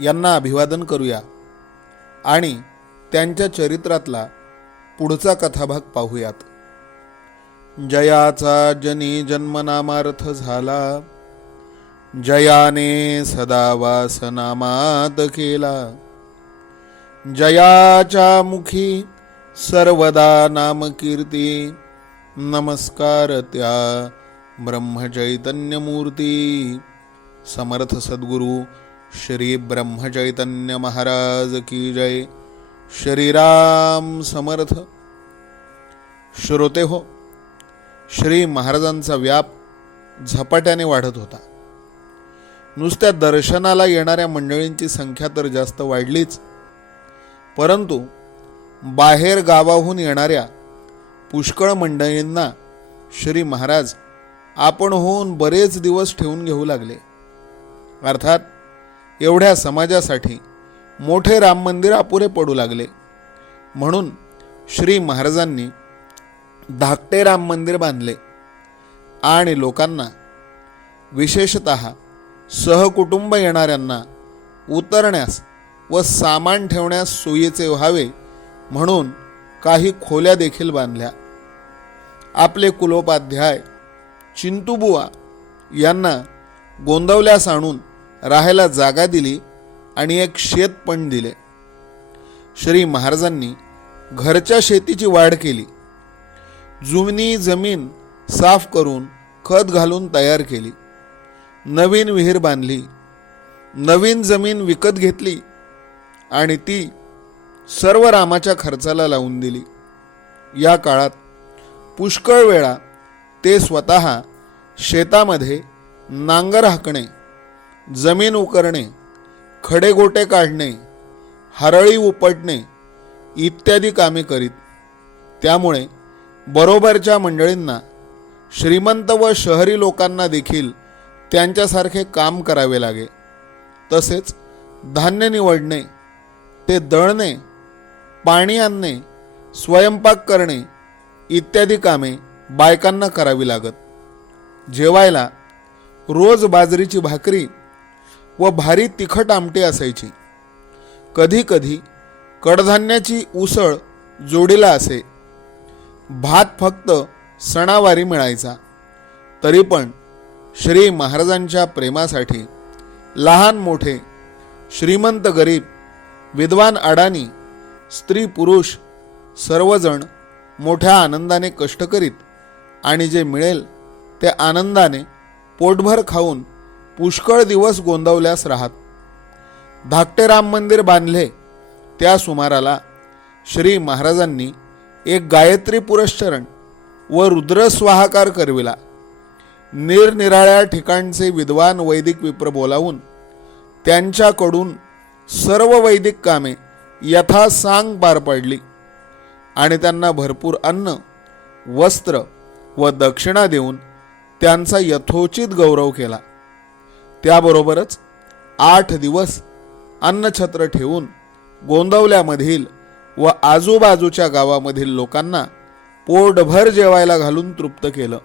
यांना अभिवादन करूया आणि त्यांच्या चरित्रातला पुढचा कथाभाग पाहूयात. जयाचा जनी जन्मनामार्थ झाला. जयाने सदा वासनामात केला. जयाच्या मुखी सर्वदा नामकीर्ती नमस्कार त्या ब्रह्मचैतन्यमूर्ती. समर्थ सद्गुरु श्री ब्रह्मचैतन्य महाराज की जय। श्रीराम समर्थ। श्रोते हो श्री महाराजांचा व्याप झपाट्याने वाढत होता. नुसत्या दर्शनाला येणाऱ्या मंडळींची संख्या तर जास्त वाढलीच. परंतु बाहेर गावाहून येणाऱ्या पुष्कळ मंडळींना श्री महाराज आपण होऊन बरेच दिवस ठेवून घेऊ लागले. अर्थात एवढ्या समाजासाठी मोठे राम मंदिर अपुरे पडू लागले. म्हणून श्री महाराजांनी धाकटे राम मंदिर बांधले आणि लोकांना विशेषत सहकुटुंब येणाऱ्यांना उतरण्यास व सामान ठेवण्यास सोयीचे व्हावे म्हणून काही खोल्या देखील बांधल्या. आपले कुलोपाध्याय चिंतुबुवा यांना गोंदवल्यास आणून राहायला जागा दिली आणि एक शेत पण दिले. श्री महाराजांनी घरच्या शेतीची वाढ केली. जुनी जमीन साफ करून खत घालून तयार केली. नवीन विहीर बांधली. नवीन जमीन विकत घेतली आणि ती सर्व रामाच्या खर्चाला लावून दिली. या काळात पुष्कळ वेळा ते स्वतः शेतामध्ये नांगर हाकणे जमीन उकरणे खडेगोटे काढणे हरळी उपटणे इत्यादी कामे करीत. त्यामुळे बरोबरच्या मंडळींना श्रीमंत व शहरी लोकांना देखील त्यांच्यासारखे काम करावे लागे. तसेच धान्य निवडणे ते दळणे पाणी आणणे स्वयंपाक करणे इत्यादी कामे बायकांना करावी लागत. जेवायला रोज बाजरीची भाकरी व भारी तिखट आमटी असायची. कधी कधी कडधान्याची उसळ जोडीला असे. भात फक्त सणावारी मिळायचा. तरी पण श्री महाराजांच्या प्रेमासाठी लहान मोठे श्रीमंत गरीब विद्वान अडाणी स्त्री पुरुष सर्वजण मोठ्या आनंदाने कष्ट करीत आणि जे मिळेल ते आनंदाने पोटभर खाऊन पुष्कळ दिवस गोंदवल्यास राहत. धाकटे राम मंदिर बांधले त्या सुमाराला श्री महाराजांनी एक गायत्री पुरश्चरण व रुद्रस्वाहाकार करविला. निरनिराळ्या ठिकाणचे विद्वान वैदिक विप्र बोलावून त्यांच्याकडून सर्व वैदिक कामे यथासांग पार पडली आणि त्यांना भरपूर अन्न वस्त्र व दक्षिणा देऊन त्यांचा यथोचित गौरव केला. त्याबरोबरच आठ दिवस अन्नछत्र ठेवून गोंदवल्यामधील व आजूबाजूच्या गावामधील लोकांना पोटभर जेवायला घालून तृप्त केलं.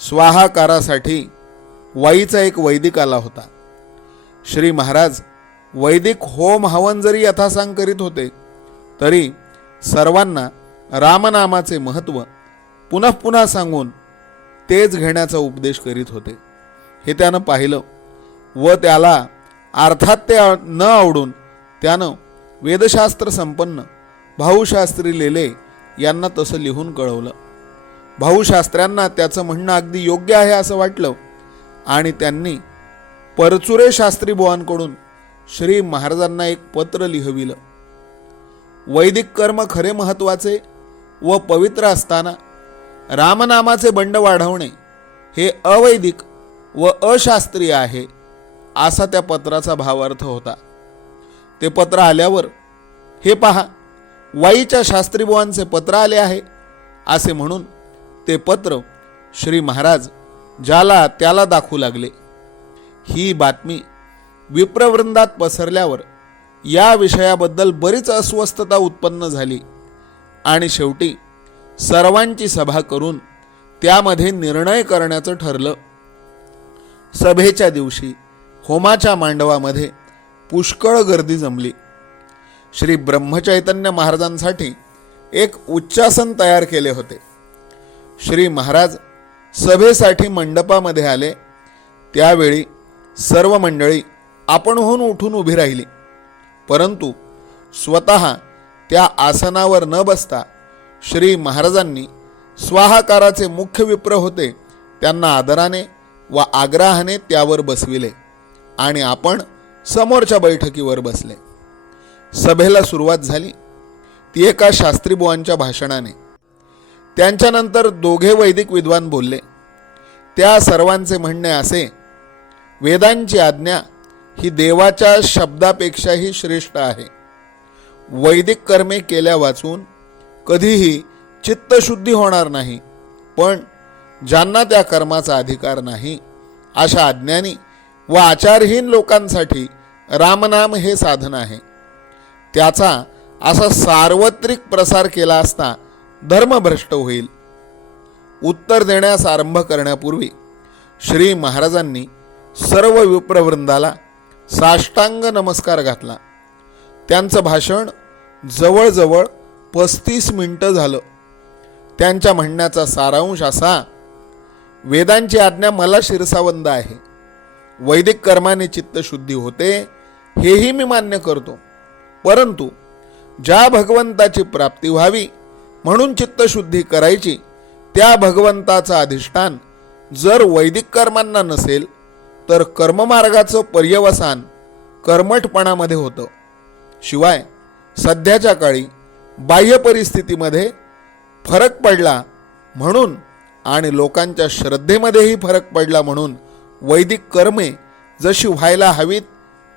स्वाहाकारासाठी वाईचा एक वैदिक आला होता. श्री महाराज वैदिक होम हवन जरी यथासांग करीत होते तरी सर्वांना रामनामाचे महत्त्व पुनः पुन्हा सांगून तेच घेण्याचा उपदेश करीत होते. हे त्यानं पाहिलं व त्याला अर्थात ते न आवडून त्यानं वेदशास्त्र संपन्न भाऊशास्त्री लेले यांना तसं लिहून कळवलं. भाऊशास्त्र्यांना त्याचं म्हणणं अगदी योग्य आहे असं वाटलं आणि त्यांनी परचुरे शास्त्री बुवांकडून श्री महाराजांना एक पत्र लिहविलं. वैदिक कर्म खरे महत्त्वाचे व पवित्र असताना रामनामाचे बंड वाढवणे हे अवैदिक व अशास्त्रीय आहे असा त्या पत्राचा भावार्थ होता. ते पत्र आल्यावर हे पहा वाईच्या शास्त्रीबुवांचे पत्र आले आहे असे म्हणून ते पत्र श्री महाराज ज्याला त्याला दाखवू लागले. ही बातमी विप्रवृंदात पसरल्यावर या विषयाबद्दल बरीच अस्वस्थता उत्पन्न झाली आणि शेवटी सर्वांची सभा करून त्यामध्ये निर्णय करण्याचं ठरलं. सभेच्या दिवशी होमाच्या मांडवामध्ये पुष्कळ गर्दी जमली. श्री ब्रह्मचैतन्य महाराजांसाठी एक उच्चासन तयार केले होते. श्री महाराज सभेसाठी मंडपामध्ये आले. त्यावेळी सर्व मंडळी आपणहून उठून उभी राहिली. परंतु स्वतः त्या आसनावर न बसता श्री महाराजांनी स्वाहाकाराचे मुख्य विप्र होते त्यांना आदराने व आग्रहाने त्यावर बसविले आणि आपण समोरच्या बैठकीवर बसले. सभेला सुरुवात झाली. ती एका शास्त्रीबुवांच्या भाषणाने. त्यांच्यानंतर दोघे वैदिक विद्वान बोलले. त्या सर्वांचे म्हणणे असे वेदांची आज्ञा ही देवाच्या शब्दापेक्षाही श्रेष्ठ आहे. वैदिक कर्मे केल्या वाचून कधीही चित्तशुद्धी होणार नाही पण ज्यांना त्या कर्माचा अधिकार नाही अशा अज्ञानी व आचारहीन लोकांसाठी रामनाम हे साधन आहे. त्याचा असा सार्वत्रिक प्रसार केला असता धर्मभ्रष्ट होईल. उत्तर देण्यास आरंभ करण्यापूर्वी श्री महाराजांनी सर्व विप्रवृंदाला साष्टांग नमस्कार घातला. त्यांचं भाषण जवळजवळ पस्तीस मिनटं झालं. त्यांच्या म्हणण्याचा सारांश असा वेदांची आज्ञा मला शिरसावंद आहे. वैदिक कर्माने चित्तशुद्धी होते हेही मी मान्य करतो. परंतु ज्या भगवंताची प्राप्ती व्हावी म्हणून चित्तशुद्धी करायची त्या भगवंताचं अधिष्ठान जर वैदिक कर्मांना नसेल तर कर्ममार्गाचं पर्यवसान कर्मठपणामध्ये होतं. शिवाय सध्याच्या काळी बाह्य परिस्थितीमध्ये फरक पडला म्हणून आणि लोकांच्या श्रद्धेमध्येही फरक पडला म्हणून वैदिक कर्मे जशी व्हायला हवीत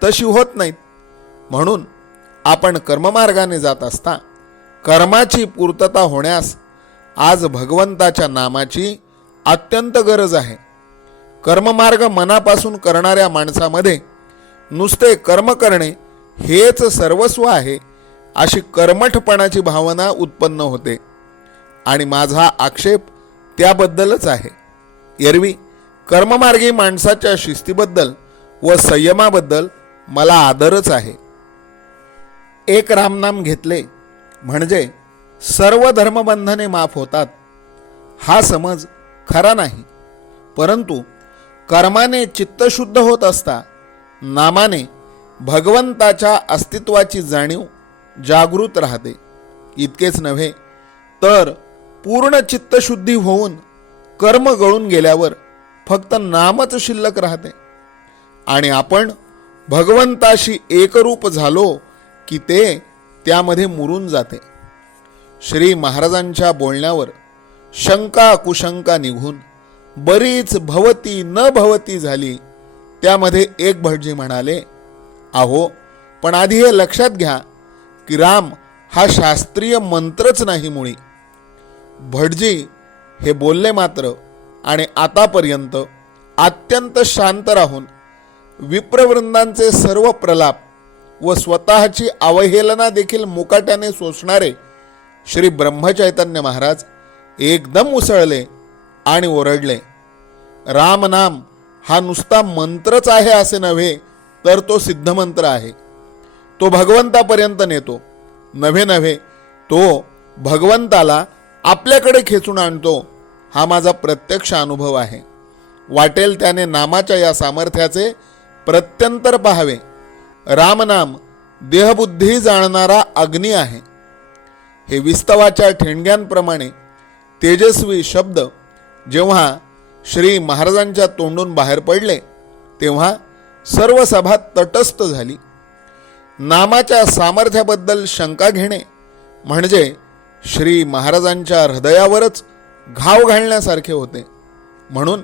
तशी होत नाहीत. म्हणून आपण कर्ममार्गाने जात असता कर्माची पूर्तता होण्यास आज भगवंताच्या नामाची अत्यंत गरज आहे. कर्ममार्ग मनापासून करणाऱ्या माणसामध्ये नुसते कर्म करणे हेच सर्वस्व आहे अशी कर्मठपणाची भावना उत्पन्न होते. आणि माझा आक्षेप त्याबद्दलच आहे. एरवी कर्ममार्गी माणसाच्या शिस्तीबद्दल व संयमाबद्दल मला आदरच आहे. एक रामनाम घेतले म्हणजे सर्व धर्मबंधने माफ होतात. हा समज खरा नाही. परंतु कर्माने चित्तशुद्ध होत असता नामाने भगवंताच्या अस्तित्वाची जाणीव जागृत राहते. इतकेच नव्हे तर पूर्ण चित्तशुद्धी होऊन कर्म गळून गेल्यावर फक्त नामच शिल्लक राहते. आणि आपण भगवंताशी एकरूप झालो की ते त्यामध्ये मुरून जाते. श्री महाराजांच्या बोलण्यावर शंका कुशंका निघून बरीच भवती न भवती झाली. त्यामध्ये एक भटजी म्हणाले अहो पण आधी हे लक्षात घ्या की राम हा शास्त्रीय मंत्रच नाही मुळी. भटजी हे बोलले मात्र आणि आतापर्यंत अत्यंत शांत राहून विप्रवृंदांचे सर्व प्रलाप व स्वतःची अवहेलना देखील मुकाट्याने सोसणारे श्री ब्रह्मचैतन्य महाराज एकदम उसळले आणि ओरडले रामनाम हा नुसता मंत्रच आहे असे नव्हे तर तो सिद्धमंत्र आहे. तो भगवंतापर्यंत नेतो. नव्हे नव्हे तो भगवंताला आपल्याकडे खेचून आणतो हा माझा प्रत्यक्ष अनुभव आहे. वाटेल त्याने नामाच्या या सामर्थ्याचे प्रत्यंतर पाहावे. रामनाम देहबुद्धी जाणणारा अग्नी आहे. हे विस्तवाच्या ठेणग्यांप्रमाणे तेजस्वी शब्द जेव्हा श्री महाराजांच्या तोंडून बाहेर पडले तेव्हा सर्व सभा तटस्थ झाली. नामाच्या सामर्थ्याबद्दल शंका घेणे म्हणजे श्री महाराजांच्या हृदयावरच घाव घालण्यासारखे होते. म्हणून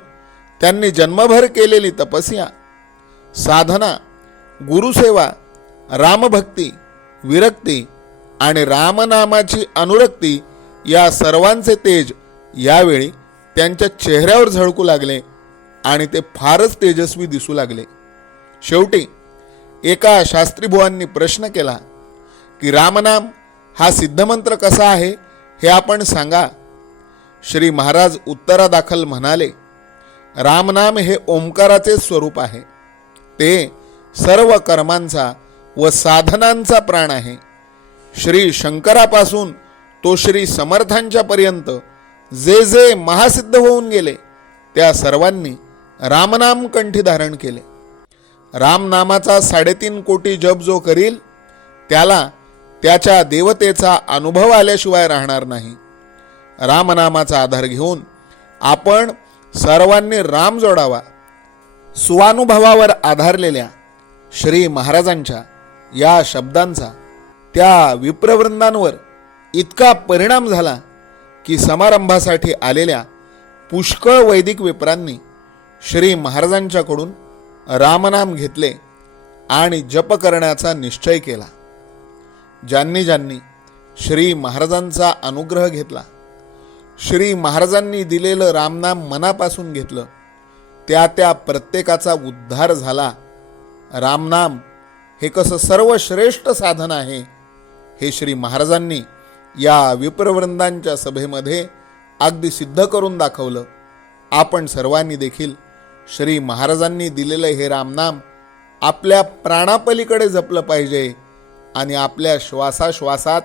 त्यांनी जन्मभर केलेली तपस्या साधना गुरुसेवा रामभक्ती विरक्ती आणि रामनामाची अनुरक्ती या सर्वांचे तेज यावेळी त्यांच्या चेहऱ्यावर झळकू लागले आणि ते फारच तेजस्वी दिसू लागले. शेवटी एका शास्त्रीभुवांनी प्रश्न केला की रामनाम हा सिद्धमंत्र कसा आहे हे आपण सांगा. श्री महाराज उत्तरादाखल म्हणाले रामनाम हे ओंकाराचे स्वरूप आहे. ते सर्व कर्मांचा व साधनांचा प्राण आहे. श्री शंकरापासून तो श्री समर्थांच्या पर्यंत जे जे महासिद्ध होऊन गेले त्या सर्वांनी रामनाम कंठी धारण केले. रामनामाचा साडेतीन कोटी जप जो करील त्याला त्याच्या देवतेचा अनुभव आल्याशिवाय राहणार नाही. रामनामाचा आधार घेऊन आपण सर्वांनी राम जोडावा. सुवानुभवावर आधारलेल्या श्री महाराजांच्या या शब्दांचा त्या विप्रवृंदांवर इतका परिणाम झाला की समारंभासाठी आलेल्या पुष्कळ वैदिक विप्रांनी श्री महाराजांच्याकडून रामनाम घेतले आणि जप करण्याचा निश्चय केला. ज्यांनी ज्यांनी श्री महाराजांचा अनुग्रह घेतला श्री महाराजांनी दिलेलं रामनाम मनापासून घेतलं त्या त्या प्रत्येकाचा उद्धार झाला. रामनाम हे कसं सर्वश्रेष्ठ साधन आहे हे श्री महाराजांनी या विप्रवृंदांच्या सभेमध्ये अगदी सिद्ध करून दाखवलं. आपण सर्वांनी देखील श्री महाराजांनी दिलेलं हे रामनाम आपल्या प्राणापलीकडे जपलं पाहिजे. आणि आपल्या श्वासाश्वासात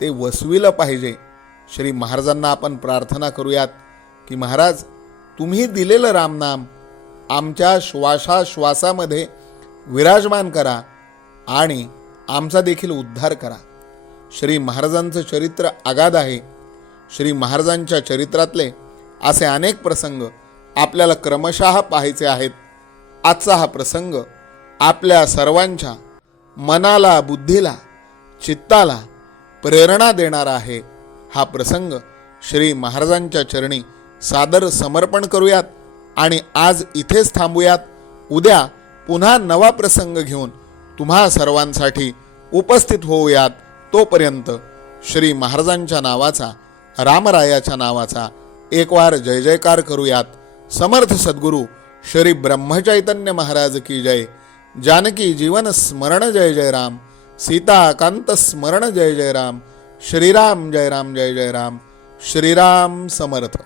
ते वसविलं पाहिजे. श्री महाराजांना आपण प्रार्थना करूयात की महाराज तुम्ही दिलेलं रामनाम आमच्या श्वासाश्वासामध्ये विराजमान करा आणि आमचा देखील उद्धार करा. श्री महाराजांचं चरित्र आगाध आहे. श्री महाराजांच्या चरित्रातले असे अनेक प्रसंग आपल्याला क्रमशः पाहायचे आहेत. आजचा हा प्रसंग आपल्या सर्वांच्या मनाला बुद्धीला चित्ताला प्रेरणा देणारा आहे हा प्रसंग श्री महाराजांच्या चरणी सादर समर्पण करूयात आणि आज इथेच थांबूयात. उद्या पुन्हा नवा प्रसंग घेऊन तुम्हा सर्वांसाठी उपस्थित होऊयात. तोपर्यंत श्री महाराजांच्या नावाचा रामरायाच्या नावाचा एक वार जय जयकार करूयात. समर्थ सद्गुरू श्री ब्रह्मचैतन्य महाराज की जय. जानकी जीवन स्मरण जय जय राम सीता कांत स्मरण जय जय राम श्रीराम जय राम जय जय राम श्रीराम समर्थ।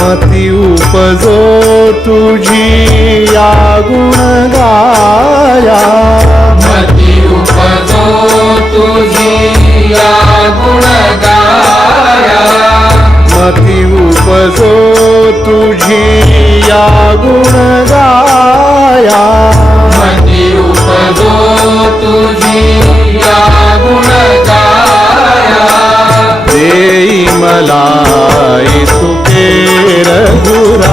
मती उपजो तुझी या गुण गाया उपजो तुझी या गुणगाया. मनी उपजो तुझी या गुणगाया. देई मला तुके रघुरा.